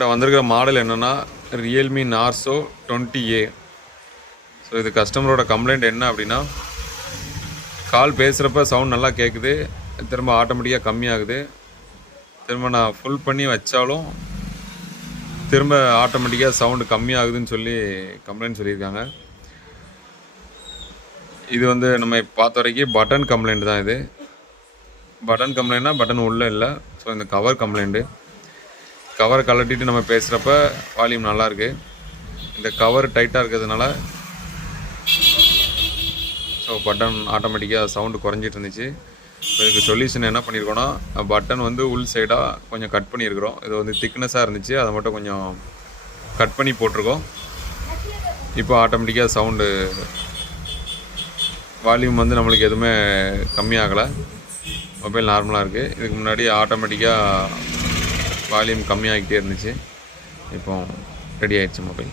வந்திருக்கிற மாடல் என்னென்னா Realme Narzo 20A. So இது கஸ்டமரோட கம்ப்ளைண்ட் என்ன அப்படின்னா, கால் பேசுகிறப்ப சவுண்ட் நல்லா கேட்குது, திரும்ப ஆட்டோமேட்டிக்காக கம்மியாகுது. திரும்ப நான் ஃபுல் பண்ணி வச்சாலும் திரும்ப ஆட்டோமேட்டிக்காக சவுண்டு கம்மியாகுதுன்னு சொல்லி கம்ப்ளைண்ட் சொல்லியிருக்காங்க. இது வந்து நம்ம பார்த்த வரைக்கும் பட்டன் கம்ப்ளைண்ட் தான். இது பட்டன் கம்ப்ளைண்ட்னா பட்டன் உள்ளே இல்லை. ஸோ இந்த கவர் கம்ப்ளைண்ட்டு. கவரை கழட்டிட்டு நம்ம பேசுகிறப்ப வால்யூம் நல்லாயிருக்கு. இந்த கவர் டைட்டாக இருக்கிறதுனால ஸோ பட்டன் ஆட்டோமேட்டிக்காக சவுண்டு குறைஞ்சிட்டு இருந்துச்சு. இதுக்கு சொல்யூஷன் என்ன பண்ணியிருக்கோன்னா, பட்டன் வந்து உள் சைடாக கொஞ்சம் கட் பண்ணியிருக்கிறோம். இது வந்து திக்னஸாக இருந்துச்சு, அதை மட்டும் கொஞ்சம் கட் பண்ணி போட்டிருக்கோம். இப்போ ஆட்டோமேட்டிக்காக சவுண்டு வால்யூம் வந்து நம்மளுக்கு எதுவுமே கம்மியாகலை. மொபைல் நார்மலாக இருக்குது. இதுக்கு முன்னாடி ஆட்டோமேட்டிக்காக வால்யூம் கம்மியாகிட்டே இருந்துச்சு. இப்போ ரெடி ஆகிடுச்சு மொபைல்.